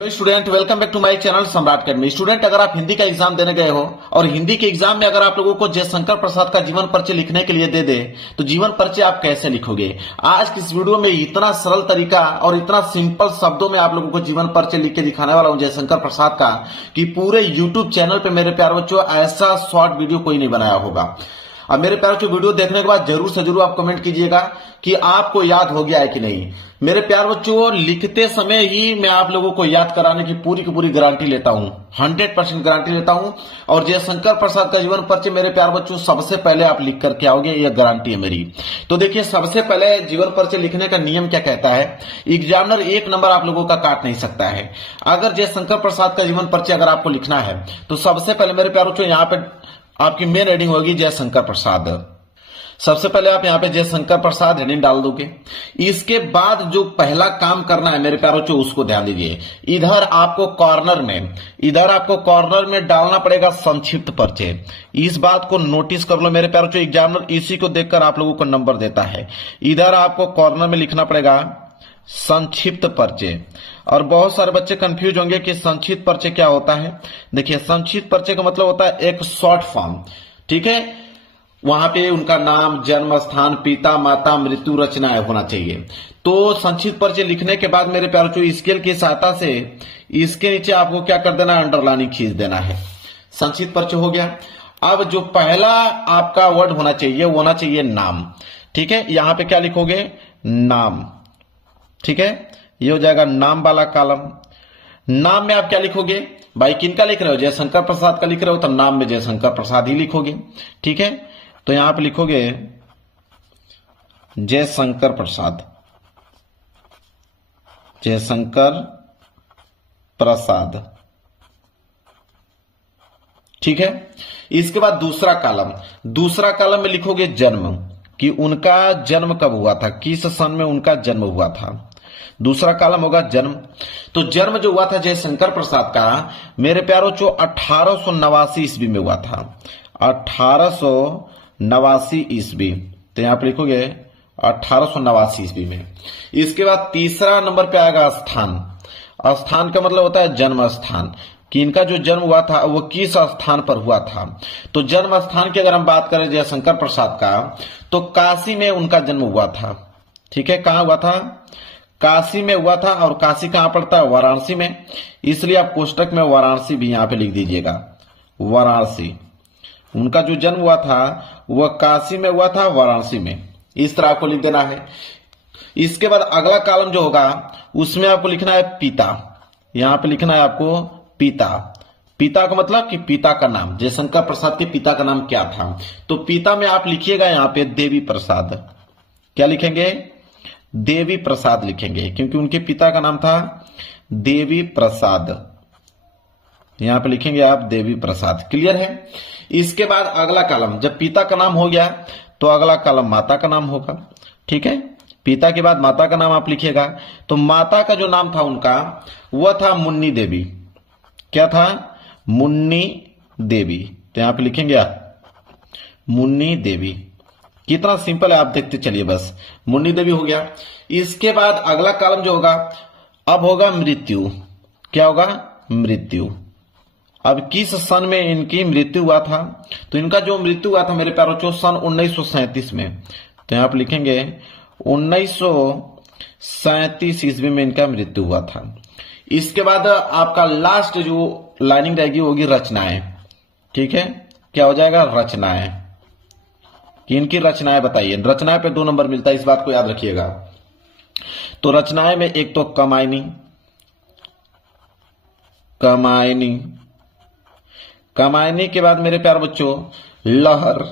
Student welcome back to my channel Samrat academy. Student, अगर आप हिंदी का एग्जाम देने गए हो और हिंदी के एग्जाम में अगर आप लोगों को जयशंकर प्रसाद का जीवन परिचय लिखने के लिए दे दे तो जीवन परिचय आप कैसे लिखोगे। आज की इस वीडियो में इतना सरल तरीका और इतना सिंपल शब्दों में आप लोगों को जीवन परिचय लिख के दिखाने वाला हूं जयशंकर प्रसाद का कि पूरे यूट्यूब चैनल पे मेरे प्यारे बच्चों ऐसा शॉर्ट वीडियो कोई नहीं बनाया होगा। अब मेरे प्यारे बच्चों, वीडियो देखने के बाद जरूर से जरूर आप कमेंट कीजिएगा कि आपको याद हो गया है कि नहीं। मेरे प्यारे बच्चों, लिखते समय ही मैं आप लोगों को याद कराने की पूरी गारंटी लेता हूं, 100% गारंटी लेता हूं। और जयशंकर प्रसाद का जीवन परिचय मेरे प्यारे बच्चों सबसे पहले आप लिख करके आओगे, यह गारंटी है मेरी। तो देखिए, सबसे पहले जीवन परिचय लिखने का नियम क्या कहता है। एग्जामिनर 1 नंबर आप लोगों का काट नहीं सकता है। अगर जयशंकर प्रसाद का जीवन परिचय अगर आपको लिखना है तो सबसे पहले मेरे प्यारे बच्चों यहाँ पे आपकी मेन हेडिंग होगी जयशंकर प्रसाद। सबसे पहले आप यहाँ पे जयशंकर प्रसाद हेडिंग डाल दोगे। इसके बाद जो पहला काम करना है मेरे प्यारों बच्चों, उसको ध्यान दीजिए। इधर आपको कॉर्नर में डालना पड़ेगा संक्षिप्त परिचय। इस बात को नोटिस कर लो मेरे प्यारों बच्चों, एग्जामिनर इसी को देखकर आप लोगों को नंबर देता है। इधर आपको कॉर्नर में लिखना पड़ेगा संक्षिप्त परिचय। और बहुत सारे बच्चे कंफ्यूज होंगे कि संक्षिप्त परिचय क्या होता है। देखिए, संक्षिप्त परिचय का मतलब होता है एक शॉर्ट फॉर्म, ठीक है। वहां पे उनका नाम, जन्म स्थान, पिता माता, मृत्यु, रचनाएं होना चाहिए। तो संक्षिप्त परिचय लिखने के बाद मेरे प्यारे बच्चों, स्केल की सहायता से इसके नीचे आपको क्या कर देना है, अंडरलाइनिंग खींच देना है। संक्षिप्त परिचय हो गया। अब जो पहला आपका वर्ड होना चाहिए वो होना चाहिए नाम, ठीक है। यहां पे क्या लिखोगे, नाम, ठीक है। ये हो जाएगा नाम वाला कॉलम। नाम में आप क्या लिखोगे भाई, किनका लिख रहे हो, जयशंकर प्रसाद का लिख रहे हो तो नाम में जयशंकर प्रसाद ही लिखोगे, ठीक है। तो यहां पे लिखोगे जयशंकर प्रसाद, जयशंकर प्रसाद, ठीक है। इसके बाद दूसरा कॉलम में लिखोगे जन्म, कि उनका जन्म कब हुआ था, किस सन में उनका जन्म हुआ था। दूसरा कॉलम होगा जन्म। तो जन्म जो हुआ था जयशंकर प्रसाद का मेरे प्यारों जो 1889 ईस्वी में हुआ था, 1889 ईस्वी। तो यहां पर लिखोगे 1889 ईस्वी में। इसके बाद तीसरा नंबर पे आएगा स्थान। स्थान का मतलब होता है जन्म स्थान, कि इनका जो जन्म हुआ था वो किस स्थान पर हुआ था। तो जन्म स्थान की अगर हम बात करें जयशंकर प्रसाद का, तो काशी में उनका जन्म हुआ था, ठीक है। कहां हुआ था, काशी में हुआ था। और काशी कहां पड़ता है, वाराणसी में। इसलिए आप कोष्टक में वाराणसी भी यहां पे लिख दीजिएगा, वाराणसी। उनका जो जन्म हुआ था वह काशी में हुआ था, वाराणसी में। इस तरह आपको लिख देना है। इसके बाद अगला कॉलम जो होगा उसमें आपको लिखना है पिता। यहां पे लिखना है आपको पिता। पिता का मतलब कि पिता का नाम, जयशंकर प्रसाद के पिता का नाम क्या था। तो पिता में आप लिखिएगा यहां पे देवी प्रसाद। क्या लिखेंगे, देवी प्रसाद लिखेंगे, क्योंकि उनके पिता का नाम था देवी प्रसाद। यहां पे लिखेंगे आप देवी प्रसाद। क्लियर है। इसके बाद अगला कॉलम, जब पिता का नाम हो गया तो अगला कॉलम माता का नाम होगा, ठीक है। पिता के बाद माता का नाम आप लिखिएगा। तो माता का जो नाम था उनका वह था मुन्नी देवी। क्या था, मुन्नी देवी। तो यहां पे लिखेंगे आप मुन्नी देवी। कितना सिंपल है, आप देखते चलिए बस। मुन्नी देवी हो गया। इसके बाद अगला कॉलम जो होगा अब होगा मृत्यु। क्या होगा, मृत्यु। अब किस सन में इनकी मृत्यु हुआ था। तो इनका जो मृत्यु हुआ था मेरे प्यारों बच्चों सन 1937 में। तो यहां पर लिखेंगे 1937 ईस्वी में इनका मृत्यु हुआ था। इसके बाद आपका लास्ट जो लाइनिंग रहेगी वो होगी रचनाएं, ठीक है। क्या हो जाएगा, रचनाएं। कि इनकी रचनाएं बताइए। रचनाएं पे 2 नंबर मिलता है, इस बात को याद रखिएगा। तो रचनाएं में एक तो कमायनी, कमायनी के बाद मेरे प्यारे बच्चों लहर,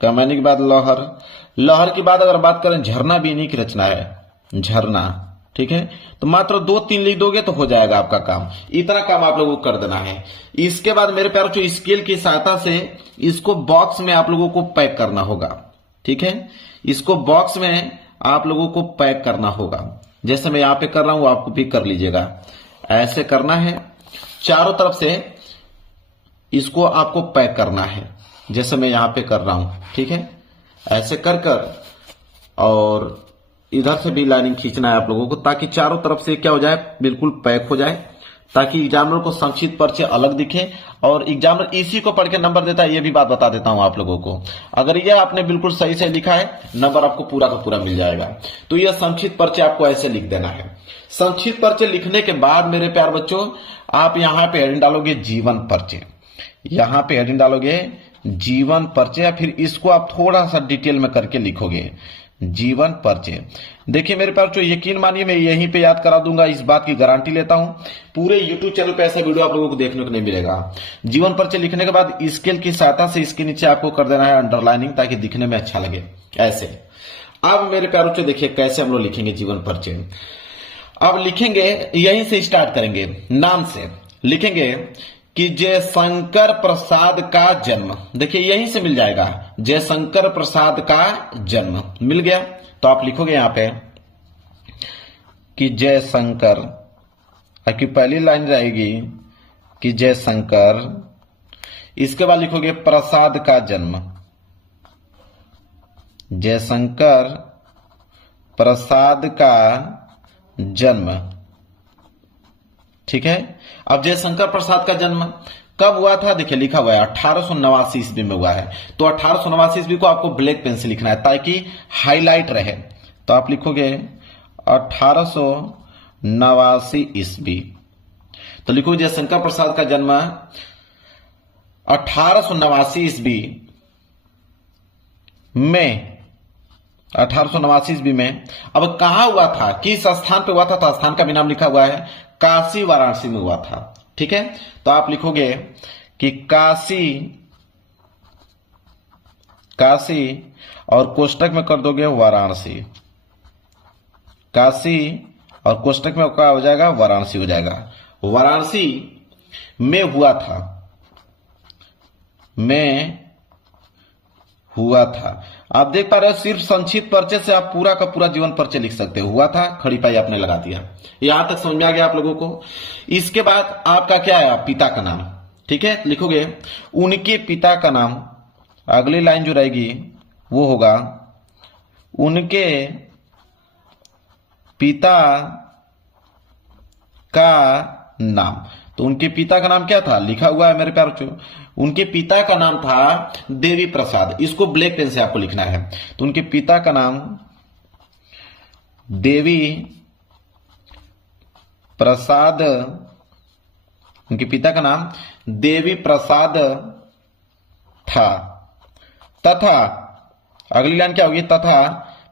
कमायनी के बाद लहर, लहर के बाद अगर बात करें झरना भी इन्हीं की रचना है, झरना, ठीक है। तो मात्र 2-3 लिख दोगे तो हो जाएगा आपका काम। इतना काम आप लोगों को कर देना है। इसके बाद मेरे प्यारे बच्चों स्केल की सहायता से इसको बॉक्स में आप लोगों को पैक करना होगा, ठीक है। इसको बॉक्स में आप लोगों को पैक करना होगा। जैसे मैं यहां पे कर रहा हूं आपको भी कर लीजिएगा। ऐसे करना है, चारों तरफ से इसको आपको पैक करना है, जैसे मैं यहां पे कर रहा हूं, ठीक है। ऐसे कर और इधर से भी लाइनिंग खींचना है आप लोगों को, ताकि चारों तरफ से क्या हो जाए, बिल्कुल पैक हो जाए, ताकि एग्जामिनर को संक्षिप्त परिचय अलग दिखे। और एग्जामिनर इसी को पढ़ के नंबर देता है, ये भी बात बता देता हूं आप लोगों को। अगर ये आपने बिल्कुल सही से लिखा है, नंबर आपको पूरा का पूरा मिल जाएगा। तो यह संक्षिप्त परिचय आपको ऐसे लिख देना है। संक्षिप्त परिचय लिखने के बाद मेरे प्यार बच्चों, आप यहां पे हेडिंग डालोगे जीवन परिचय, यहां पे हेडिंग डालोगे जीवन परिचय, फिर इसको आप थोड़ा सा डिटेल में करके लिखोगे जीवन परिचय। देखिए मेरे पास, जो यकीन मानिए मैं यहीं पे याद करा दूंगा, इस बात की गारंटी लेता हूं। पूरे YouTube चैनल पे ऐसा वीडियो आप लोगों को देखने को नहीं मिलेगा। जीवन परिचय लिखने के बाद स्केल की सहायता से इसके नीचे आपको कर देना है अंडरलाइनिंग, ताकि दिखने में अच्छा लगे ऐसे। अब मेरे प्यारों से देखिए कैसे हम लोग लिखेंगे जीवन परिचय। अब लिखेंगे, यहीं से स्टार्ट करेंगे, नाम से लिखेंगे कि जयशंकर प्रसाद का जन्म। देखिए यहीं से मिल जाएगा, जयशंकर प्रसाद का जन्म मिल गया। तो आप लिखोगे यहां पे कि जयशंकर, आपकी पहली लाइन रहेगी कि जयशंकर, इसके बाद लिखोगे प्रसाद का जन्म, जयशंकर प्रसाद का जन्म। ठीक है। अब जयशंकर प्रसाद का जन्म कब हुआ था, देखिए लिखा हुआ है 1889 ईस्वी में हुआ है। तो 1889 ईस्वी को आपको ब्लैक पेन से लिखना है ताकि हाईलाइट रहे। तो आप लिखोगे 1889 ईस्वी। तो लिखो जयशंकर प्रसाद का जन्म 1889 ईस्वी में, 1889 ईस्वी में। अब कहां हुआ था, किस स्थान पे हुआ था, तो स्थान का भी नाम लिखा हुआ है, काशी वाराणसी में हुआ था। ठीक है। तो आप लिखोगे कि काशी और कोष्टक में कर दोगे वाराणसी, काशी और कोष्टक में क्या हो जाएगा, वाराणसी हो जाएगा। वाराणसी में हुआ था, में हुआ था। आप देख पा रहे हो, सिर्फ संक्षिप्त परिचय से आप पूरा का पूरा जीवन परिचय लिख सकते हो। हुआ था, खड़ी पाई आपने लगा दिया। यहां तक समझ में आ गया आप लोगों को। इसके बाद आपका क्या है, पिता का नाम। ठीक है, लिखोगे उनके पिता का नाम। अगली लाइन जो रहेगी वो होगा उनके पिता का नाम। तो उनके पिता का नाम क्या था, लिखा हुआ है मेरे प्यारे बच्चों, उनके पिता का नाम था देवी प्रसाद। इसको ब्लैक पेन से आपको लिखना है। तो उनके पिता का नाम देवी प्रसाद, उनके पिता का नाम देवी प्रसाद था। तथा अगली लाइन क्या होगी, तथा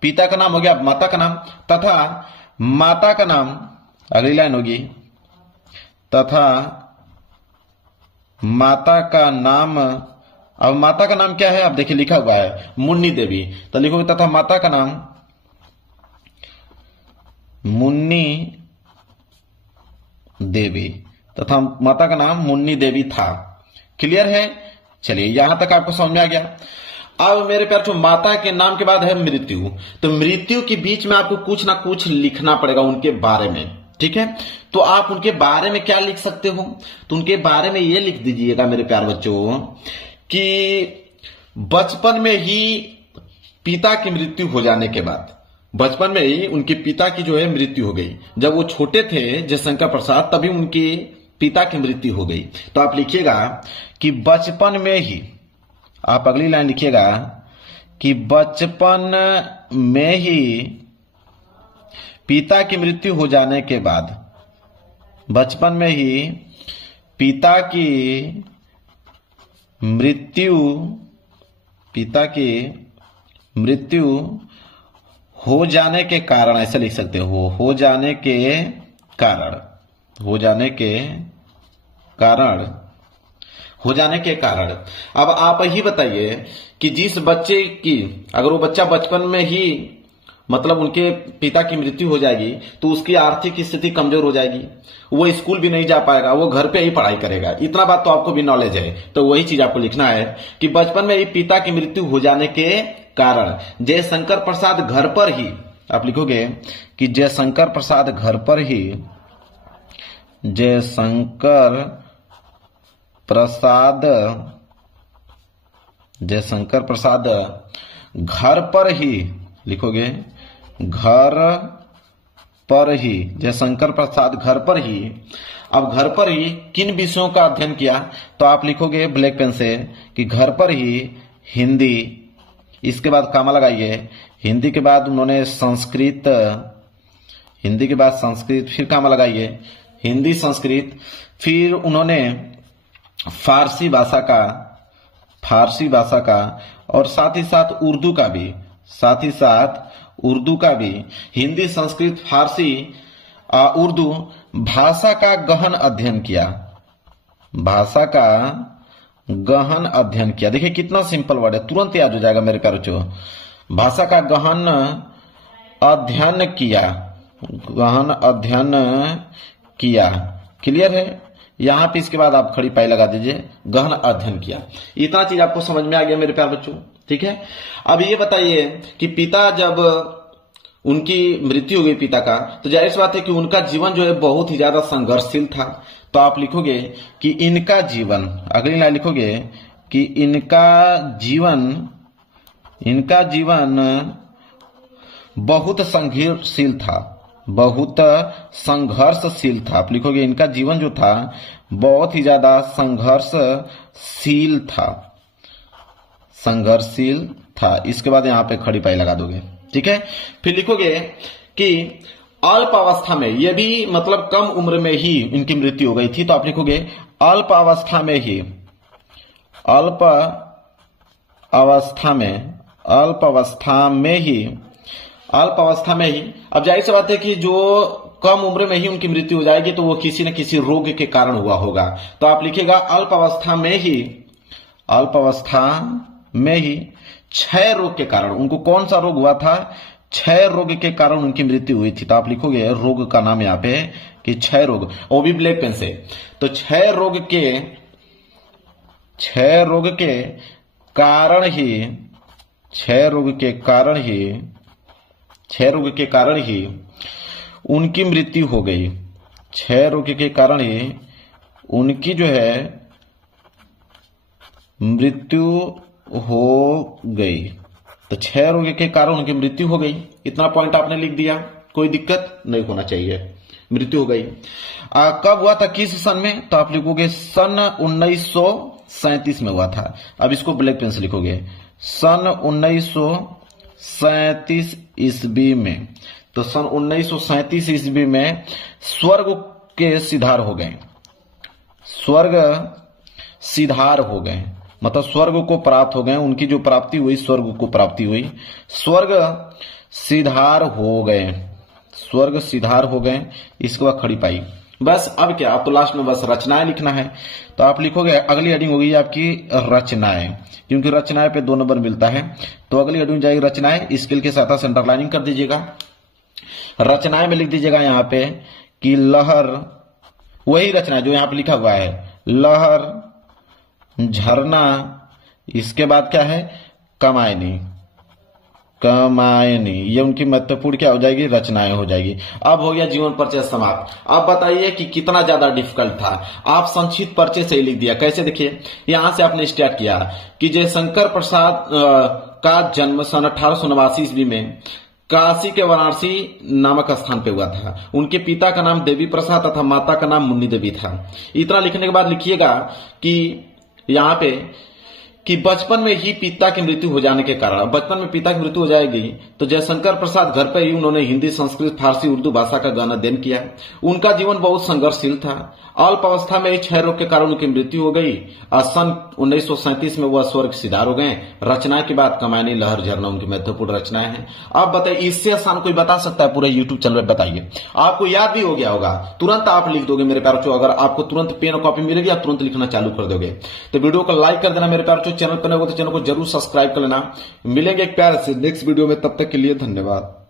पिता का नाम हो गया, माता का नाम, तथा माता का नाम। अगली लाइन होगी तथा माता का नाम। अब माता का नाम क्या है, अब देखिए लिखा हुआ है मुन्नी देवी। तो लिखोगे तथा माता का नाम मुन्नी देवी, तथा माता का नाम मुन्नी देवी था। क्लियर है। चलिए यहां तक आपको समझ में आ गया। अब मेरे प्यारे, माता के नाम के बाद है मृत्यु। तो मृत्यु के बीच में आपको कुछ ना कुछ लिखना पड़ेगा उनके बारे में। ठीक है। तो आप उनके बारे में क्या लिख सकते हो, तो उनके बारे में ये लिख दीजिएगा मेरे प्यारे बच्चों कि बचपन में ही पिता की मृत्यु हो जाने के बाद, बचपन में ही उनके पिता की जो है मृत्यु हो गई। जब वो छोटे थे जयशंकर प्रसाद, तभी उनके पिता की मृत्यु हो गई। तो आप लिखिएगा कि बचपन में ही, आप अगली लाइन लिखिएगा कि बचपन में ही पिता की मृत्यु हो जाने के बाद, बचपन में ही पिता की मृत्यु, पिता की मृत्यु हो जाने के कारण, ऐसा लिख सकते हो, हो जाने के कारण, हो जाने के कारण, हो जाने के कारण। अब आप ही बताइए कि जिस बच्चे की, अगर वो बच्चा बचपन में ही, मतलब उनके पिता की मृत्यु हो जाएगी, तो उसकी आर्थिक स्थिति कमजोर हो जाएगी, वो स्कूल भी नहीं जा पाएगा, वो घर पे ही पढ़ाई करेगा। इतना बात तो आपको भी नॉलेज है। तो वही चीज आपको लिखना है कि बचपन में ही पिता की मृत्यु हो जाने के कारण जयशंकर प्रसाद घर पर ही, आप लिखोगे कि जयशंकर प्रसाद घर पर ही, जयशंकर प्रसाद, जयशंकर प्रसाद घर पर ही, लिखोगे घर पर ही, जयशंकर प्रसाद घर पर ही। अब घर पर ही किन विषयों का अध्ययन किया, तो आप लिखोगे ब्लैक पेन से कि घर पर ही हिंदी, इसके बाद कामा लगाइए, हिंदी के बाद उन्होंने संस्कृत, हिंदी के बाद संस्कृत, फिर कामा लगाइए, हिंदी संस्कृत, फिर उन्होंने फारसी भाषा का और साथ ही साथ उर्दू का भी, साथ ही साथ उर्दू का भी, हिंदी संस्कृत फारसी उर्दू भाषा का गहन अध्ययन किया, भाषा का गहन अध्ययन किया। देखिए कितना सिंपल वर्ड है, तुरंत याद हो जाएगा मेरे प्यारे बच्चों। भाषा का गहन अध्ययन किया, गहन अध्ययन किया, क्लियर है। यहां पे इसके बाद आप खड़ी पाई लगा दीजिए, गहन अध्ययन किया। इतना चीज आपको समझ में आ गया मेरे प्यारे बच्चों, ठीक है। अब ये बताइए कि पिता, जब उनकी मृत्यु हो गई पिता का, तो जाहिर सी बात है कि उनका जीवन जो है बहुत ही ज्यादा संघर्षशील था। तो आप लिखोगे कि इनका जीवन, अगली लाइन लिखोगे कि इनका जीवन बहुत संघर्षशील था, बहुत संघर्षशील था। आप लिखोगे इनका जीवन जो था बहुत ही ज्यादा संघर्षशील था, संघर्षशील था। इसके बाद यहां पे खड़ी पाई लगा दोगे, ठीक है। फिर लिखोगे कि अल्प अवस्था में, यह भी मतलब कम उम्र में ही इनकी मृत्यु हो गई थी। तो आप लिखोगे अल्प अवस्था में ही, अल्प अवस्था में ही। अब जाहिर सी बात है कि जो कम उम्र में ही उनकी मृत्यु हो जाएगी तो वो किसी न किसी रोग के कारण हुआ होगा। तो आप लिखिएगा अल्प अवस्था में ही क्षय रोग के कारण। उनको कौन सा रोग हुआ था? क्षय रोग के कारण उनकी मृत्यु हुई थी। तो आप लिखोगे रोग का नाम यहां पे कि क्षय रोग, वो भी ब्लैक पेन से। तो क्षय रोग के कारण ही उनकी मृत्यु हो गई। क्षय रोग के कारण ही उनकी जो है मृत्यु हो गई। तो क्षय रोग के कारण उनकी मृत्यु हो गई। इतना पॉइंट आपने लिख दिया, कोई दिक्कत नहीं होना चाहिए। मृत्यु हो गई। कब हुआ था, किस सन में? तो आप लिखोगे सन 1937 में हुआ था। अब इसको ब्लैक पेन से लिखोगे सन 1937 ईस्वी में। तो सन 1937 ईस्वी में स्वर्ग के सिधार हो गए, स्वर्ग सिधार हो गए, मतलब स्वर्ग को प्राप्त हो गए। उनकी जो प्राप्ति हुई, स्वर्ग को प्राप्ति हुई, स्वर्ग सिधार हो गए, स्वर्ग सिधार हो गए। इसके बाद खड़ी पाई। बस अब क्या, अब तो लास्ट में बस रचनाएं लिखना है। तो आप लिखोगे, अगली हेडिंग होगी आपकी रचनाएं, क्योंकि रचनाएं पे 2 नंबर मिलता है। तो अगली हेडिंग जाएगी रचनाएं। स्केल के साथ साथ अंडरलाइनिंग कर दीजिएगा। रचनाएं में लिख दीजिएगा यहाँ पे कि लहर, वही रचना जो यहाँ पे लिखा हुआ है, लहर, झरना, इसके बाद क्या है, कमायनी, ये उनकी महत्वपूर्ण क्या हो जाएगी, रचनाएं हो जाएगी। अब हो गया जीवन परिचय समाप्त। अब बताइए कि कितना ज्यादा डिफिकल्ट था। आप संक्षिप्त परिचय से ही लिख दिया। कैसे? देखिए यहां से आपने स्टार्ट किया कि जयशंकर प्रसाद का जन्म सन 1889 ईस्वी में काशी के वाराणसी नामक स्थान पे हुआ था। उनके पिता का नाम देवी प्रसाद तथा माता का नाम मुन्नी देवी था। इतना लिखने के बाद लिखिएगा कि यहाँ पे कि बचपन में ही पिता की मृत्यु हो जाने के कारण, बचपन में पिता की मृत्यु हो जाएगी तो जयशंकर प्रसाद घर पर ही उन्होंने हिंदी, संस्कृत, फारसी, उर्दू भाषा का ज्ञान अध्ययन किया। उनका जीवन बहुत संघर्षशील था। अल्प अवस्था में ही क्षय रोग के कारण उनकी मृत्यु हो गई। सन 1937 में वह स्वर्ग सिधार हो गए। रचना के बाद कमायनी, लहर, झरना उनकी महत्वपूर्ण रचनाएं हैं। आप बताइए, इससे आसान कोई बता सकता है पूरे यूट्यूब चैनल पर? बताइए, आपको याद भी हो गया होगा, तुरंत आप लिख दोगे मेरे प्यारे बच्चों। अगर आपको तुरंत पेन और कॉपी मिलेगी, आप तुरंत लिखना चालू कर दोगे। तो वीडियो को लाइक कर देना मेरे प्यारे बच्चों। चैनल पर नए हो तो चैनल को जरूर सब्सक्राइब कर लेना। मिलेंगे एक प्यारे से नेक्स्ट वीडियो में, तब तक के लिए धन्यवाद।